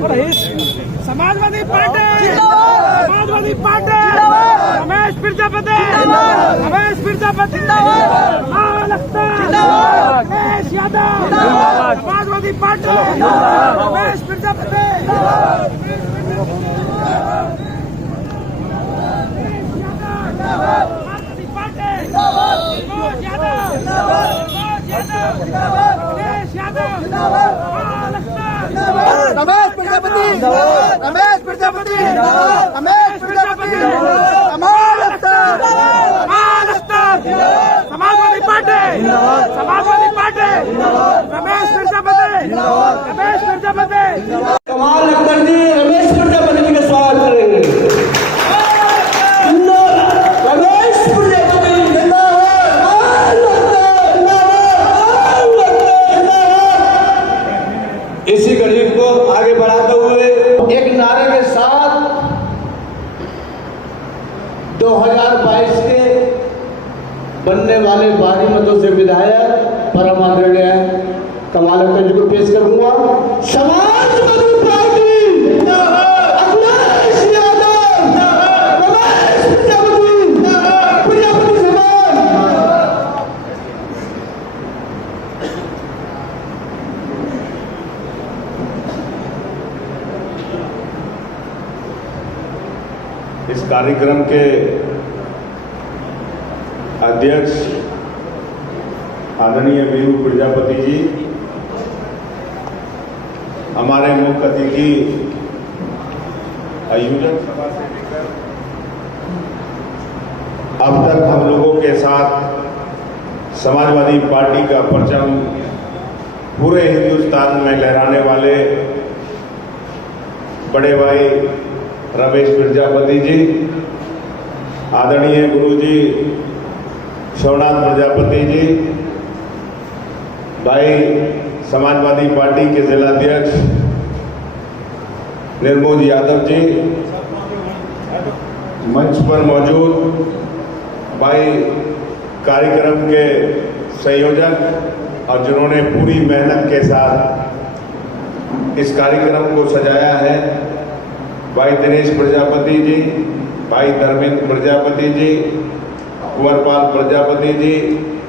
Samajwadi party Samajwadi party Ramesh Prajapati Ramesh Prajapati Ganesh Yadav Samajwadi party Ramesh Prajapati Ramesh Prajapati Ramesh Prajapati Ramesh Prajapati Samajwadi party Samajwadi party Ramesh Prajapati Ramesh Prajapati कमाल अकबर जी रमेश प्रजापति जी का स्वागत करेंगे। रमेश प्रजापति इसी गरीब को आगे बढ़ाते हुए एक नारे के साथ 2022 के बनने वाले बागी मतों से विधायक परम आदरणीय कमाल अकबर जी को पेश करूंगा। समाजवादी पार्टी अखिलेश यादव रमेश प्रजापति समाज। इस कार्यक्रम के अध्यक्ष आदरणीय वीरू प्रजापति जी, हमारे मुख्य अतिथि आयोजक सभा से लेकर अब तक हम लोगों के साथ समाजवादी पार्टी का परचम पूरे हिंदुस्तान में लहराने वाले बड़े भाई रमेश प्रजापति जी, आदरणीय गुरु जी शिवनाथ प्रजापति जी, भाई समाजवादी पार्टी के जिलाध्यक्ष निर्मोद यादव जी, मंच पर मौजूद भाई कार्यक्रम के संयोजक और जिन्होंने पूरी मेहनत के साथ इस कार्यक्रम को सजाया है, भाई दिनेश प्रजापति जी, भाई धर्मेंद्र प्रजापति जी, कुंवरपाल प्रजापति जी,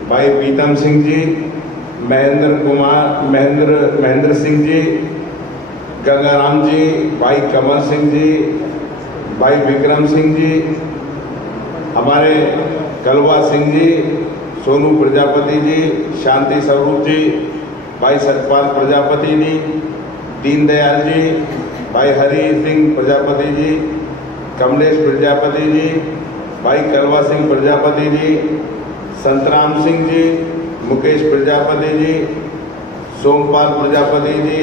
भाई पीतम सिंह जी, महेंद्र सिंह जी, गंगाराम जी, भाई कमल सिंह जी, भाई विक्रम सिंह जी, हमारे कलवा सिंह जी, सोनू प्रजापति जी, शांति स्वरूप जी, भाई सतपाल प्रजापति जी, दीनदयाल जी, भाई हरि सिंह प्रजापति जी, कमलेश प्रजापति जी, भाई कलवा सिंह प्रजापति जी, संतराम सिंह जी, मुकेश प्रजापति जी, सोमपाल प्रजापति जी,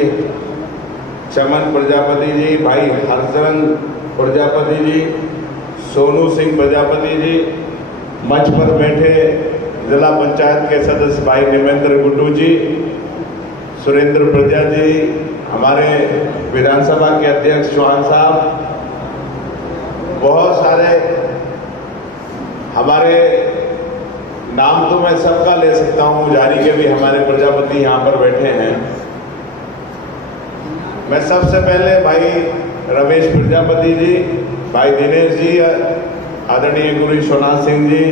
चमन प्रजापति जी, भाई हरचरण प्रजापति जी, सोनू सिंह प्रजापति जी, मंच पर बैठे जिला पंचायत के सदस्य भाई निमेंद्र गुड्डू जी, सुरेंद्र प्रजा जी, हमारे विधानसभा के अध्यक्ष चौहान साहब, बहुत सारे हमारे नाम तो मैं सबका ले सकता हूं, जारी के भी हमारे प्रजापति यहां पर बैठे हैं। मैं सबसे पहले भाई रमेश प्रजापति जी, भाई दिनेश जी, आदरणीय गुरु शिवनाथ सिंह जी,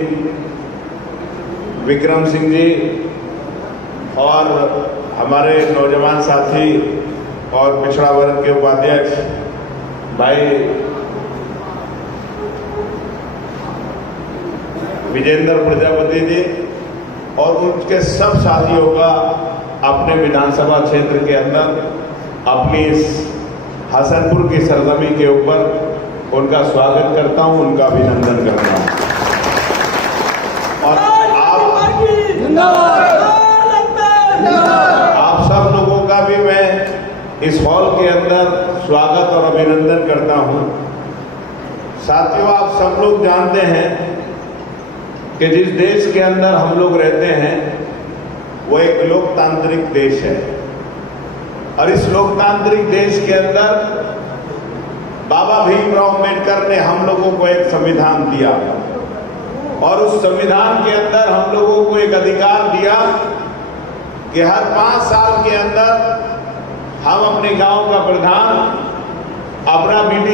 विक्रम सिंह जी और हमारे नौजवान साथी और पिछड़ा वर्ग के उपाध्यक्ष भाई विजेंद्र प्रजापति जी और उनके सब साथियों का अपने विधानसभा क्षेत्र के अंदर अपनी इस हसनपुर की सरजमी के ऊपर उनका स्वागत करता हूं, उनका अभिनंदन करता हूं। और आप सब लोगों का भी मैं इस हॉल के अंदर स्वागत और अभिनंदन करता हूं। साथियों, आप सब लोग जानते हैं कि जिस देश के अंदर हम लोग रहते हैं वो एक लोकतांत्रिक देश है और इस लोकतांत्रिक देश के अंदर बाबा भीमराव अम्बेडकर ने हम लोगों को एक संविधान दिया और उस संविधान के अंदर हम लोगों को एक अधिकार दिया कि हर 5 साल के अंदर हम अपने गांव का प्रधान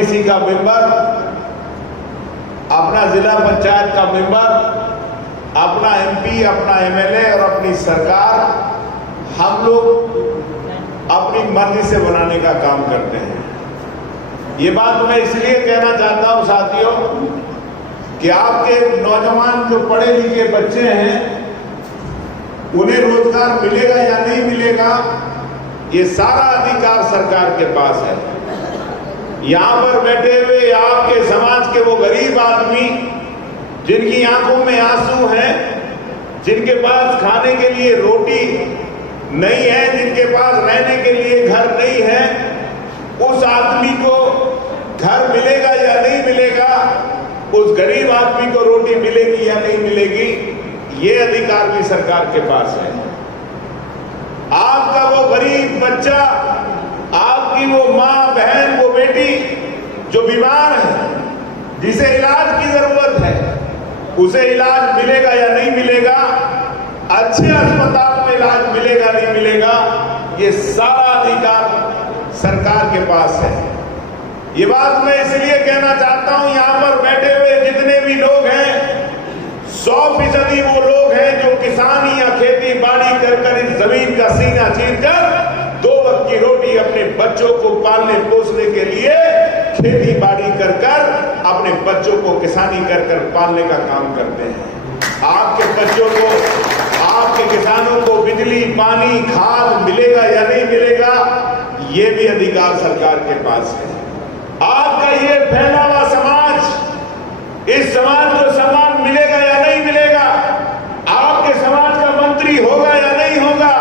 डीडीसी का मेंबर, अपना जिला पंचायत का मेंबर, अपना एमपी, अपना एमएलए और अपनी सरकार हम लोग अपनी मर्जी से बनाने का काम करते हैं। ये बात मैं इसलिए कहना चाहता हूं साथियों कि आपके नौजवान जो पढ़े लिखे बच्चे हैं उन्हें रोजगार मिलेगा या नहीं मिलेगा, ये सारा अधिकार सरकार के पास है। यहां पर बैठे हुए आपके समाज के वो गरीब आदमी जिनकी आंखों में आंसू हैं, जिनके पास खाने के लिए रोटी नहीं है, जिनके पास रहने के लिए घर नहीं है, उस आदमी को घर मिलेगा या नहीं मिलेगा, उस गरीब आदमी को रोटी मिलेगी या नहीं मिलेगी, ये अधिकार भी सरकार के पास है। आपका वो गरीब बच्चा, आपकी वो मां, बहन, वो बेटी जो बीमार है, जिसे इलाज की जरूरत है, उसे इलाज मिलेगा या नहीं मिलेगा, अच्छे अस्पताल में इलाज मिलेगा नहीं मिलेगा, ये सारा अधिकार सरकार के पास है। ये बात मैं इसलिए कहना चाहता हूं, यहां पर बैठे हुए जितने भी लोग हैं 100% वो लोग हैं जो किसानी या खेती बाड़ी कर इस जमीन का सीना चीरकर 2 वक्त की रोटी अपने बच्चों को पालने पोसने के लिए खेती बाड़ी कर अपने बच्चों को किसानी कर पालने का काम करते हैं। आपके बच्चों को, आपके किसानों को बिजली, पानी, खाद मिलेगा या नहीं मिलेगा, ये भी अधिकार सरकार के पास है। आपका ये फैला हुआ समाज, इस समाज को सम्मान मिलेगा या नहीं मिलेगा, आपके समाज का मंत्री होगा या नहीं होगा,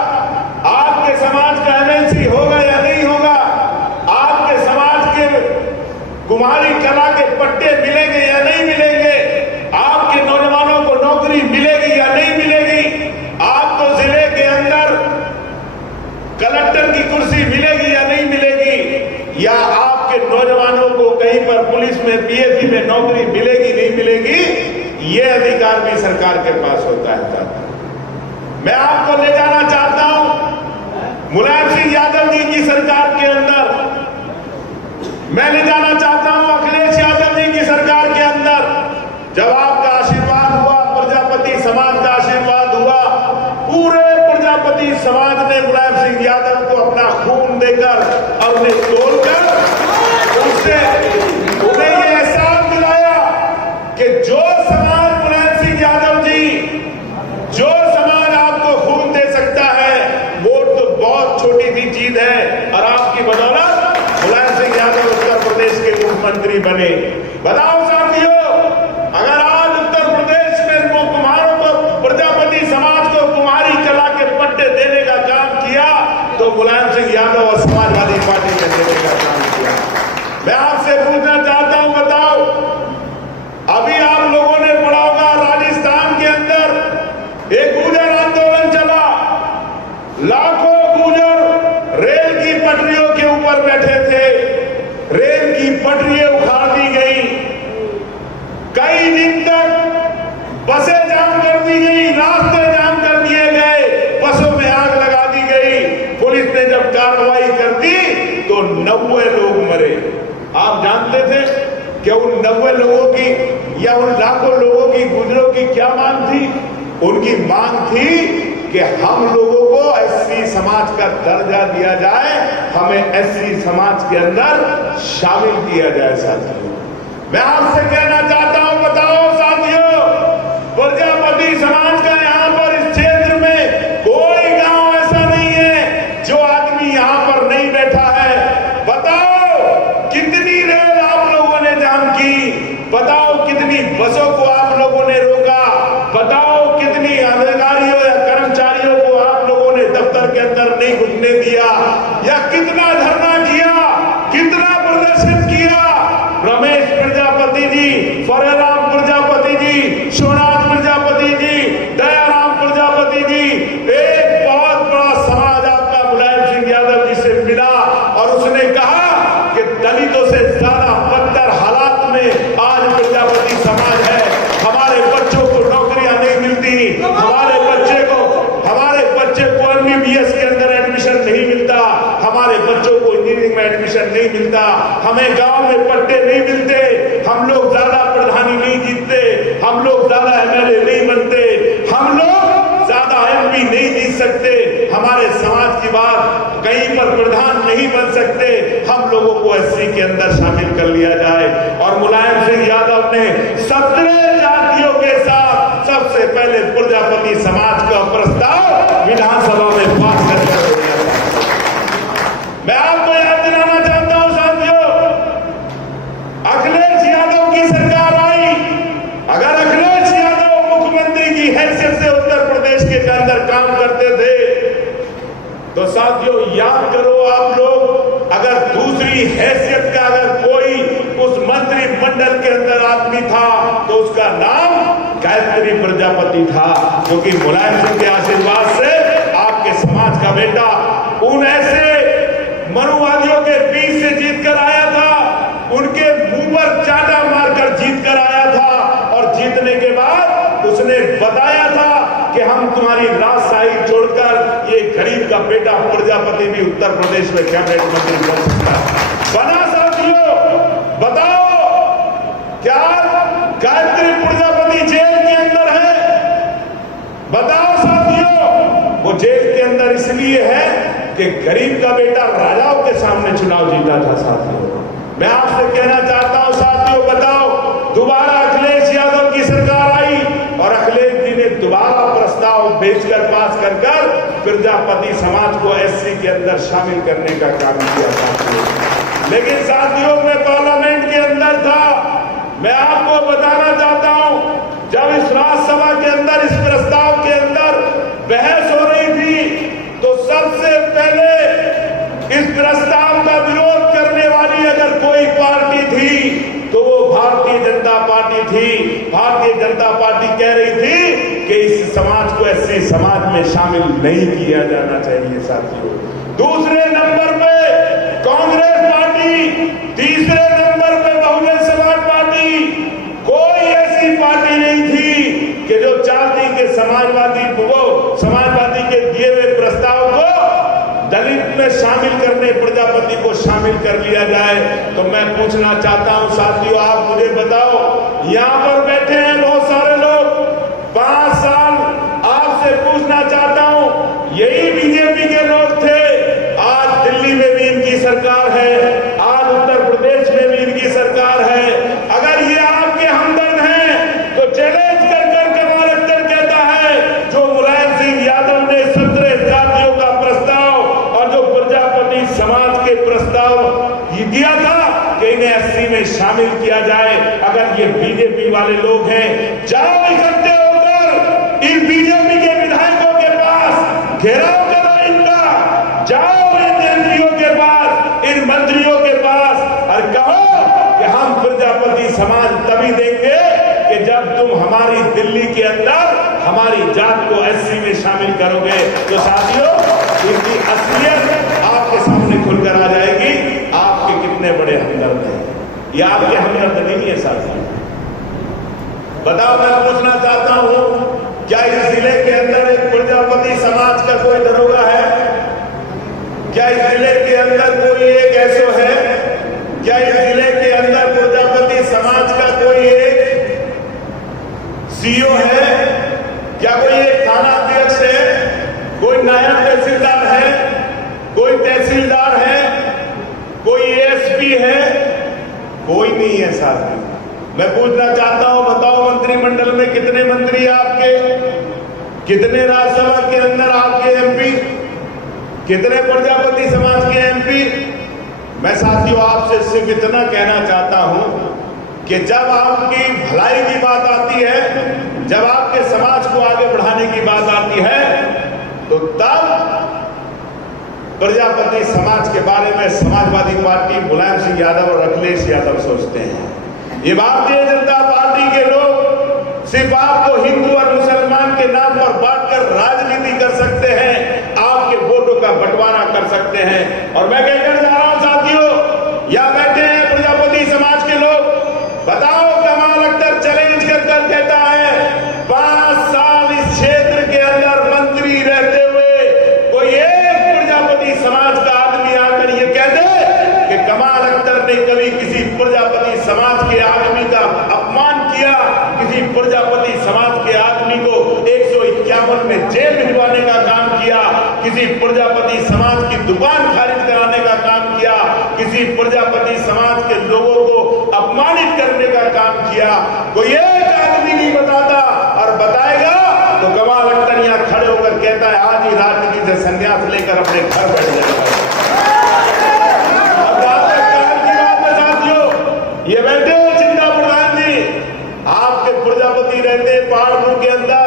आपके समाज का एमएलसी होगा या नहीं होगा, आपके समाज के कुम्हारी कला के पट्टे मिलेंगे या नहीं मिलेंगे, आपके नौजवानों को नौकरी मिलेगी या नहीं मिलेगी, आपको जिले के अंदर कलेक्टर की कुर्सी मिलेगी या नहीं मिलेगी, या आपके नौजवानों को कहीं पर पुलिस में, पीएससी में नौकरी मिलेगी नहीं मिलेगी, ये अधिकार भी सरकार के पास होता है। मैं आपको ले जाना चाहता हूं मुलायम सिंह यादव जी की सरकार के अंदर, मैं ले जाना चाहता हूं अखिलेश यादव जी की सरकार के अंदर। जब आपका आशीर्वाद हुआ, प्रजापति समाज का आशीर्वाद हुआ, पूरे प्रजापति समाज ने मुलायम सिंह यादव को अपना खून देकर और उन्हें तोड़कर उससे उन्हें ये एहसास दिलाया कि जो समाज मुलायम सिंह यादव जी, जो समाज आपको खून दे सकता है, वोट तो बहुत छोटी सी चीज है, और आपकी बदौलत मुलायम सिंह यादव उत्तर प्रदेश के मुख्यमंत्री बने। बताओ साथियों, अगर आज उत्तर प्रदेश में कुम्हारों को, प्रजापति समाज को कुम्हारी कला के पट्टे देने का काम किया तो मुलायम सिंह यादव और समाजवादी पार्टी ने देने का काम किया। मैं आपसे पूछना चाहता हूं, बताओ, अभी आप लोगों ने पढ़ा होगा राजस्थान के अंदर एक गुर्जर आंदोलन चला, लाखों गुर्जर रेल की पटरियों के ऊपर बैठे थे, रेल की पटरियां उखाड़ दी गई, कई दिन तक बसें जाम कर दी गई, रास्ते जाम कर दिए गए, बसों में आग लगा दी गई। पुलिस ने जब कार्रवाई कर दी तो 90 लोग मरे। आप जानते थे कि उन 90 लोगों की या उन लाखों लोगों की, गुजरों की क्या मांग थी? उनकी मांग थी कि हम लोगों को एससी समाज का दर्जा दिया जाए, हमें एससी समाज के अंदर शामिल किया जाए। साथियों, मैं आपसे कहना चाहता हूं, बताओ साथियों, प्रजापति समाज का यहां पर इस क्षेत्र में कोई गांव ऐसा नहीं है जो आदमी यहां पर नहीं बैठा है। बताओ कितनी रेल आप लोगों ने जाम की, बताओ कितनी बसों को आप लोगों ने रोका, बताओ कितनी अधिकारियों या कर्मचारियों को आप लोगों ने दफ्तर के अंदर नहीं घुसने दिया, या कितना धरना किया, कितना प्रदर्शन किया। रमेश प्रजापति जी मिलता, हमें गांव में पट्टे नहीं मिलते, हम लोग ज्यादा प्रधानी नहीं जीतते, हम लोग ज्यादा एमएलए नहीं बनते, हम लोग ज्यादा एमपी नहीं जीत सकते, हमारे समाज की बात कहीं पर प्रधान नहीं बन सकते, हम लोगों को एससी के अंदर शामिल कर लिया जाए। और मुलायम सिंह यादव ने 17 जातियों के साथ सबसे पहले प्रजापति समाज का प्रस्ताव विधानसभा में पास कर दिया। मैं आपको याद दिलाना चाहता हूं साथियों, अखिलेश यादव की सरकार आई, अगर अखिलेश यादव मुख्यमंत्री की हैसियत से उत्तर प्रदेश के अंदर काम करते थे तो साथियों याद करो आप लोग, अगर दूसरी हैसियत का अगर कोई उस मंत्रिमंडल के अंदर आदमी था तो उसका नाम गायत्री प्रजापति था, क्योंकि मुलायम सिंह के आशीर्वाद से आपके समाज का बेटा उन ऐसे मनुवादियों के बीच से जीत कर आया था, उनके मुंह पर चाटा मारकर जीत कर आया था, और जीतने के बाद उसने बताया था कि हम तुम्हारी राजशाही छोड़कर ये गरीब का बेटा प्रजापति भी उत्तर प्रदेश में कैबिनेट मंत्री बन सकता बना। साथियों बताओ, क्या गायत्री प्रजापति जेल के अंदर है? बताओ साथियों, वो जेल के अंदर इसलिए है कि गरीब का बेटा राजाओं के सामने चुनाव जीता था। साथियों मैं आपसे कहना चाहता हूं साथियों, बताओ दोबारा अखिलेश यादव की सरकार आई और अखिलेश जी ने दोबारा प्रस्ताव भेजकर पास कर प्रजापति समाज को एससी के अंदर शामिल करने का काम किया साथियों। लेकिन साथियों मैं पार्लियामेंट के अंदर था, मैं आपको बताना चाहता हूं, जब इस राज्यसभा के अंदर इस प्रस्ताव के अंदर बहस हो रही थी तो सबसे पहले इस प्रस्ताव का विरोध करने वाली अगर कोई पार्टी थी तो वो भारतीय जनता पार्टी थी। भारतीय जनता पार्टी कह रही थी कि इस समाज को एससी समाज में शामिल नहीं किया जाना चाहिए साथियों। दूसरे नंबर पे कांग्रेस पार्टी, तीसरे नंबर पे बहुजन समाज पार्टी, कोई ऐसी पार्टी नहीं थी कि जो चाहती कि समाजवादी के दिए हुए प्रस्ताव को दलित में शामिल करने, प्रजापति को शामिल कर लिया जाए। तो मैं पूछना चाहता हूं साथियों, आप मुझे बताओ, यहां पर बैठे हैं बहुत सारे लोग, 5 साल आपसे पूछना चाहता हूं, यही बीजेपी के लोग थे, आज दिल्ली में भी इनकी सरकार है, आज उत्तर प्रदेश में भी इनकी सरकार है। अगर ये आपके हमदर्द हैं तो चैलेंज कर कमाल अख्तर कहता है, जो मुलायम सिंह यादव ने 17 जातियों का प्रस्ताव और जो प्रजापति समाज के प्रस्ताव ये दिया था कि इन्हें एससी में शामिल किया जाए, अगर ये बीजेपी वाले लोग हैं, जाओ इकट्ठे होकर इन बीजेपी के विधायकों के पास घेराव करो इनका, जाओ इन एमपीओ के पास, इन मंत्रियों के पास और कहो कि हम प्रजापति समाज तभी देंगे कि जब तुम हमारी दिल्ली के अंदर हमारी जात को एससी में शामिल करोगे। तो साथियों इनकी असलियत आपके सामने खुलकर आ जाएगी, आपके कितने बड़े हमदर्द हैं। ये आपके हमदर्द नहीं है साथियों। बताओ, मैं पूछना चाहता हूं, क्या इस जिले के अंदर एक प्रजापति समाज का कोई दरोगा है? क्या इस जिले के अंदर कोई एक एसओ है? क्या इस जिले के अंदर प्रजापति समाज का कोई एक सीओ है? क्या कोई एक थाना अध्यक्ष है? कोई नायब तहसीलदार है? कोई तहसीलदार है? कोई एएसपी है? कोई नहीं है साथी। मैं पूछना चाहता हूं, बताओ मंत्रिमंडल में कितने मंत्री आपके, कितने राज्यसभा के अंदर आपके एमपी, कितने प्रजापति समाज के एमपी? मैं साथियों आपसे सिर्फ इतना कहना चाहता हूं कि जब आपकी भलाई की बात आती है, जब आपके समाज को आगे बढ़ाने की बात आती है, तो तब प्रजापति समाज के बारे में समाजवादी पार्टी, मुलायम सिंह यादव और अखिलेश यादव सोचते हैं। ये भारतीय जनता पार्टी के लोग सिर्फ आपको हिंदू और मुसलमान के नाम पर बांटकर राजनीति कर सकते हैं, आपके वोटों का बंटवारा कर सकते हैं। और मैं कहकर जा रहा हूं साथियों, यहां बैठे हैं प्रजापति समाज के लोग, बताओ कमाल अख्तर चैलेंज कर कहता है, 5 साल इस क्षेत्र के अंदर मंत्री रहते हुए कोई एक प्रजापति समाज का आदमी आकर ये कह दे कि कमाल किसी प्रजापति समाज की दुकान खारिज कराने का काम किया, किसी प्रजापति समाज के लोगों को अपमानित करने का काम किया। कोई एक आदमी नहीं बताता, और बताएगा तो कमाल अख्तर यहाँ खड़े होकर कहता है आज ही राजनीति से संन्यास लेकर अपने घर बैठ जाएगा। ये बैठे हो चिंता प्रधान जी, आपके प्रजापति रहते पहाड़पुर के अंदर,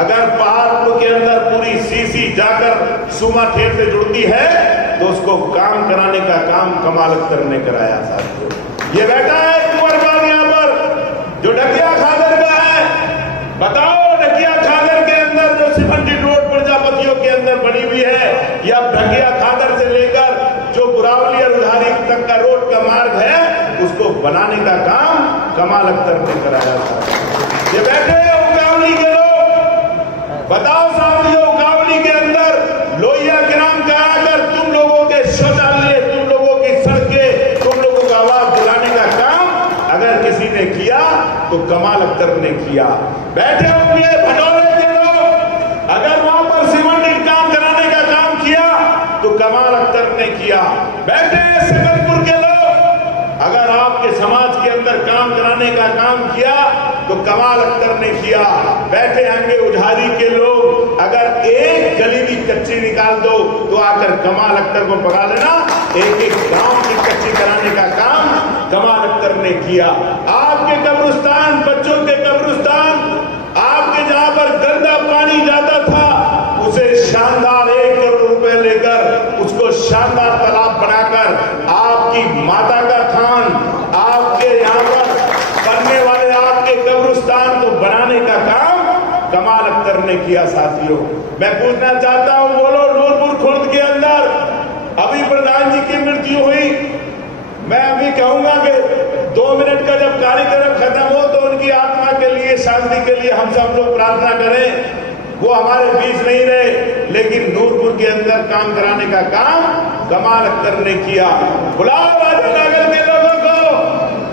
अगर पहाड़पुर के अंदर पूरी सीसी जाकर सुमा ठेर से जुड़ती है तो उसको काम कराने का काम कमाल अख्तर ने कराया साथियों। ये बैठा है कुंवरपाल यहाँ पर जो ढकिया खादर का है, बताओ ढकिया खादर के अंदर जो सीमेंटेड रोड प्रजापतियों के अंदर बनी हुई है, या ढकिया खादर से लेकर जो बुरावली और उधारी तक का रोड का मार्ग है उसको बनाने का काम कमाल अख्तर ने कराया था। ये बैठे हैं उकावली के लोग, बताओ साथियों उकावली के अंदर लोहिया ग्राम का आकर तुम लोगों के शौचालय, तुम लोगों की सड़कें, तुम लोगों का आवाज दिलाने का काम अगर किसी ने किया तो कमाल अख्तर ने किया। बैठे होंगे भटौरे के लोग, अगर वहां पर सीमेंटेड काम कराने का काम किया तो कमाल अख्तर ने किया। बैठे हैं सकलपुर के लोग, अगर आपके समाज के अंदर काम कराने का काम किया तो कमाल अख्तर ने किया। बैठे होंगे उधारी के लोग, अगर एक गली भी कच्ची निकाल दो तो आकर कमाल अख्तर को पकड़ा लेना, एक एक गांव की कच्ची कराने का काम कमाल अख्तर ने किया। आपके कब्रिस्तान, बच्चों के कब्रिस्तान, आपके जहां पर गंदा पानी जाता था उसे शानदार 1 करोड़ रुपए लेकर उसको शानदार तालाब बनाकर आपकी माता का थान, आपके यहाँ पर बनने वाले आपके कब्रिस्तान को बनाने का काम कमाल अख्तर ने किया साथियों। मैं पूछना चाहता हूं, बोलो नूरपुर खुर्द के अंदर अभी प्रधान जी की मृत्यु हुई, मैं अभी कहूंगा कि 2 मिनट का जब कार्यक्रम खत्म हो तो उनकी आत्मा के लिए, शांति के लिए हम सब लोग प्रार्थना करें। वो हमारे बीच नहीं रहे, लेकिन नूरपुर के अंदर काम कराने का काम कमाल अख्तर ने किया। बुलाओ राजनगर के लोगों को,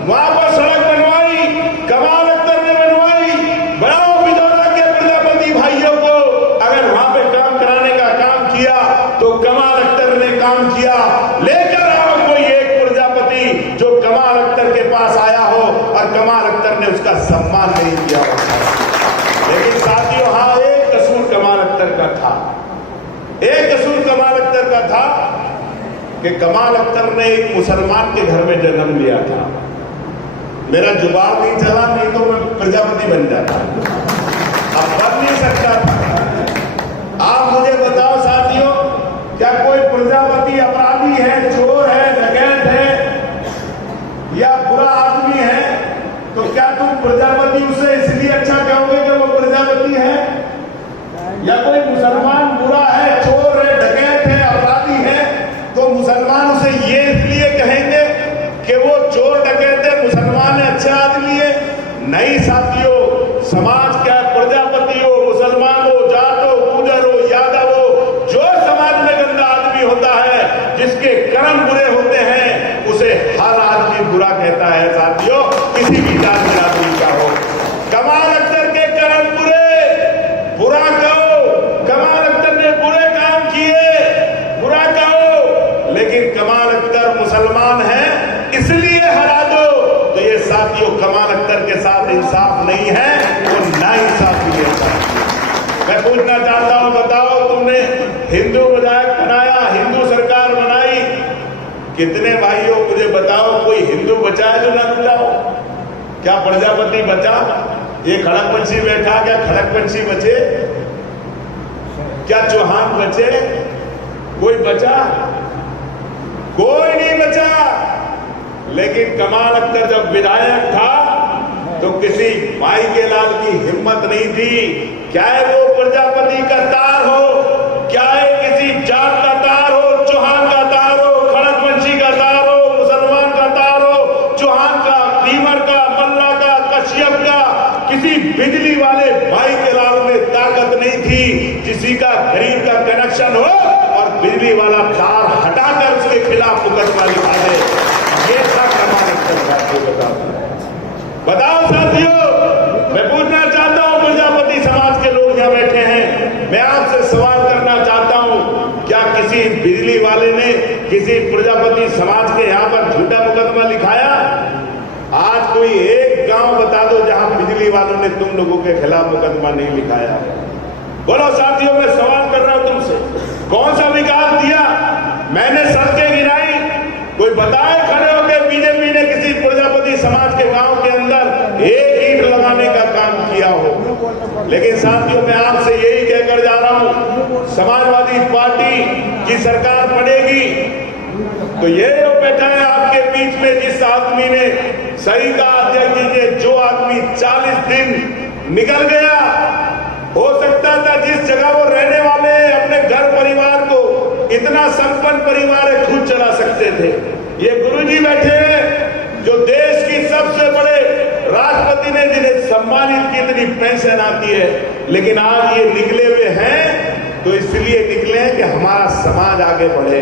वहां पर सड़क बनवाई कमाल अख्तर ने बनवाई। बुलाओ बिजौरा के प्रजापति भाइयों को, अगर वहां पे काम कराने का काम किया तो कमाल अख्तर ने काम किया। लेकर आओ कोई एक प्रजापति जो कमाल अख्तर के पास आया हो और कमाल अख्तर ने उसका सम्मान नहीं किया। लेकिन साथियों, हाँ, एक कसूर कमाल अख्तर का था, एक कसूर कमाल अख्तर का था कि कमाल अख्तर ने एक मुसलमान के घर में जन्म लिया था। मेरा जुबान नहीं चला, नहीं तो मैं प्रजापति बन जाता, अब बन नहीं सकता था। आप मुझे बताओ साथियों, क्या कोई प्रजापति अपराधी है, चोर है, डकैत है या बुरा आदमी है तो क्या तुम प्रजापति उसे इसलिए अच्छा कहोगे कि वो प्रजापति है? या कोई मुसलमान बुरा है, चोर है, डकैत है, अपराधी है तो मुसलमान उसे ये इसलिए कहेंगे कि वो चोर डकैत है, मुसलमान है, अच्छा आदमी है? नहीं साथियों, समाज क्या प्रजापति हो, मुसलमान हो, जाट हो, गुजर हो, यादव हो, जो समाज में गंदा आदमी होता है, जिसके कर्म बुरे होते हैं, उसे हर आदमी बुरा कहता है साथियों, किसी भी जात बिरादरी का हो। कमाल अख्तर के कर्म बुरा कहो, कमाल अख्तर ने बुरे काम किए, बुरा कहो, लेकिन कमाल अख्तर मुसलमान है इसलिए हरा दो, तो ये साथियों कमाल अख्तर के साथ इंसाफ नहीं है, वो नाइंसाफी है। मैं पूछना चाहता हूं, बताओ तुमने हिंदू विधायक बनाया, हिंदू सरकार बनाई, कितने भाइयों मुझे बताओ कोई हिंदू बचा है जो ना बुलाओ? क्या प्रजापति बचा? ये खड़कवंशी बैठा, क्या खड़कवंशी बचे? क्या चौहान बचे? कोई बचा? कोई नहीं बचा। लेकिन कमाल अख्तर जब विधायक था तो किसी भाई के लाल की हिम्मत नहीं थी, क्या है वो प्रजापति का तार हो, क्या है किसी जाट का तार हो, चौहान का तार हो, खड़कवंशी का तार हो, मुसलमान का तार हो, चौहान का, टीमर का, मल्ला का, कश्यप का, किसी बिजली वाले भाई के लाल में ताकत नहीं थी किसी का गरीब का कनेक्शन हो और बिजली वाला तार हटाकर उसके खिलाफ मुकदमा लिखा दे। ये था कमाल अख्तर साथियों। बताओ साथियों, मैं पूछना चाहता हूं, प्रजापति समाज के लोग यहाँ बैठे हैं, मैं आपसे सवाल करना चाहता हूं, किसी प्रजापति समाज के यहाँ पर झूठा मुकदमा लिखाया? आज कोई एक गांव बता दो जहां बिजली वालों ने तुम लोगों के खिलाफ मुकदमा नहीं लिखाया। बोलो साथियों, मैं सवाल कर रहा हूं तुमसे, कौन सा विकास दिया? मैंने सड़कें गिराई, कोई बताए खड़े होकर बीजेपी ने किसी प्रजापति समाज के गांव के अंदर एक ईंट लगाने का काम किया हो? लेकिन साथियों, मैं आपसे यही कहकर जा रहा हूं, समाजवादी पार्टी की सरकार बनेगी तो ये बैठा है आपके बीच में जिस आदमी ने सही कहा, अध्यक्ष जी ने, जो आदमी 40 दिन निकल गया, हो सकता था जिस जगह वो रहने वाले अपने घर परिवार को, इतना संपन्न परिवार है, खुद चला सकते थे। ये गुरुजी बैठे हैं जो देश की सबसे बड़े राष्ट्रपति ने जिन्हें सम्मानित की इतनी पेंशन आती है, लेकिन आज ये निकले हुए हैं तो इसलिए निकले हैं कि हमारा समाज आगे बढ़े,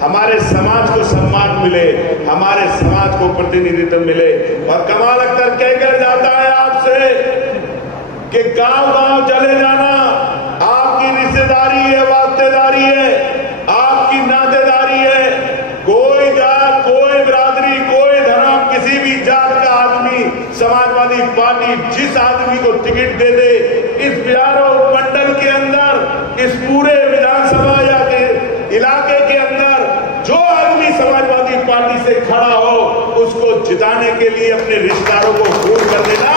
हमारे समाज को सम्मान मिले, हमारे समाज को प्रतिनिधित्व मिले। और कमाल अख्तर कहकर जाता है आपसे कि गांव-गांव चले जाना आपकी रिश्तेदारी है, वास्तेदारी है, आपकी नातेदारी है। कोई जात, कोई बिरादरी, कोई धर्म, किसी भी जात का आदमी समाजवादी पार्टी जिस आदमी को टिकट दे दे, इस बिहार मंडल के अंदर, इस पूरे विधानसभा या के इलाके के अंदर जो आदमी समाजवादी पार्टी से खड़ा हो, उसको जिताने के लिए अपने रिश्तेदारों को फोन कर देना।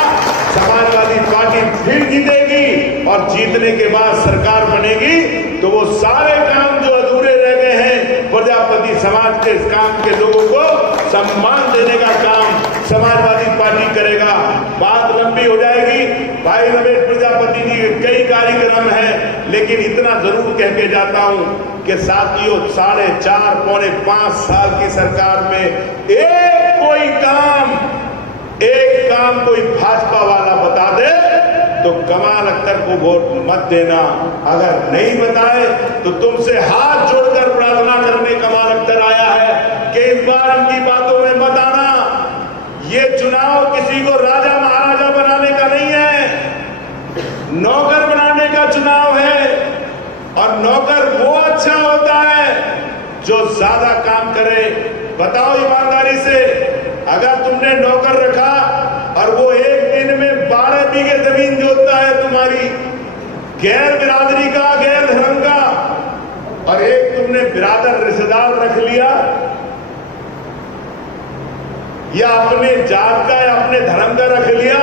समाजवादी पार्टी फिर जीतेगी और जीतने के बाद सरकार बनेगी तो वो सारे काम जो अधूरे रह गए हैं, प्रजापति समाज के काम के लोगों को सम्मान देने का काम समाजवादी पार्टी करेगा। बात लंबी हो जाएगी, भाई रमेश प्रजापति जी के कई कार्यक्रम हैं, लेकिन इतना जरूर कह के जाता हूं कि साथियों, 4.5 पौने 5 साल की सरकार में एक काम कोई भाजपा वाला बता दे तो कमाल अख्तर को वोट मत देना। अगर नहीं बताए तो तुमसे हाथ जोड़कर प्रार्थना करने कमाल अख्तर आया है कि इस बार इनकी बातों में मत आना। ये चुनाव किसी को राजा महाराजा बनाने का नहीं है, नौकर बनाने का चुनाव है। और नौकर वो अच्छा होता है जो ज्यादा काम करे। बताओ ईमानदारी से, अगर तुमने नौकर रखा और वो एक दिन में 12 बीघे जमीन जोतता है तुम्हारी, गैर बिरादरी का, गैर धर्म का, और एक तुमने बिरादर रिश्तेदार रख लिया या अपने जात का या अपने धर्म का रख लिया,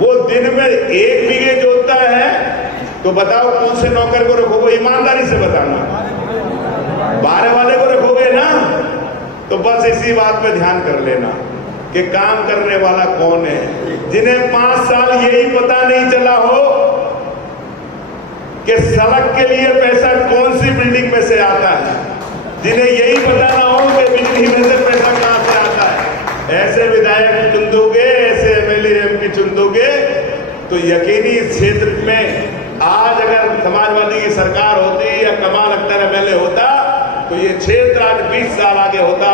वो दिन में 1 बीघे जोतता है, तो बताओ कौन से नौकर को रखोगे? ईमानदारी से बताना। 12 वाले को रखोगे ना? तो बस इसी बात पे ध्यान कर लेना कि काम करने वाला कौन है। जिन्हें 5 साल यही पता नहीं चला हो कि सड़क के लिए पैसा कौन सी बिल्डिंग में से आता है, जिन्हें यही पता ना हो कि बिजली में से पैसा कहां से आता है, ऐसे विधायक चुन दोगे, ऐसे एमएलए एमपी चुन दोगे तो यकीनी इस क्षेत्र में आज अगर समाजवादी की सरकार होती या कमाल अख्तर एमएलए होता तो ये क्षेत्र आज 20 साल आगे होता।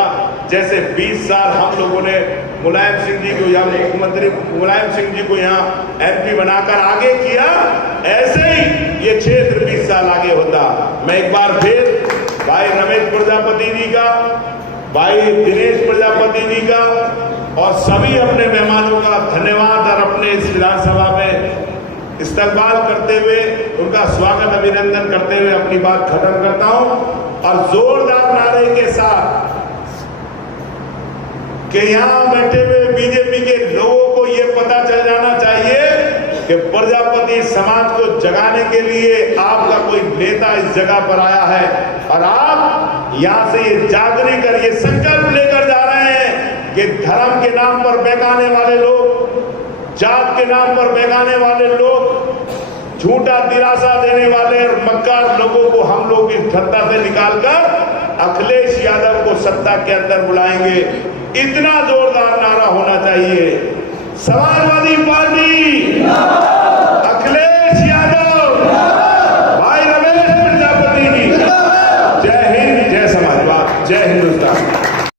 जैसे 20 साल हम लोगों ने मुलायम सिंह जी को यहाँ मुख्यमंत्री मुलायम सिंह जी को यहाँ एमपी बनाकर आगे किया, ऐसे ही ये क्षेत्र 20 साल आगे होता। मैं एक बार फिर भाई रमेश प्रजापति जी का, भाई दिनेश प्रजापति जी का और सभी अपने मेहमानों का धन्यवाद और अपने इस विधानसभा में इस्तकबाल करते हुए, उनका स्वागत अभिनंदन करते हुए अपनी बात खत्म करता हूं। और जोरदार नारे के साथ कि यहां बैठे हुए बीजेपी के लोगों को यह पता चल जाना चाहिए कि प्रजापति समाज को जगाने के लिए आपका कोई नेता इस जगह पर आया है और आप यहां से ये जागृति कर ये संकल्प लेकर जा रहे हैं कि धर्म के नाम पर बहकाने वाले लोग, जात के नाम पर बहकाने वाले लोग, झूठा दिलासा देने वाले और मक्कार लोगों को हम लोग इस सत्ता से निकालकर अखिलेश यादव को सत्ता के अंदर बुलाएंगे। इतना जोरदार नारा होना चाहिए। समाजवादी पार्टी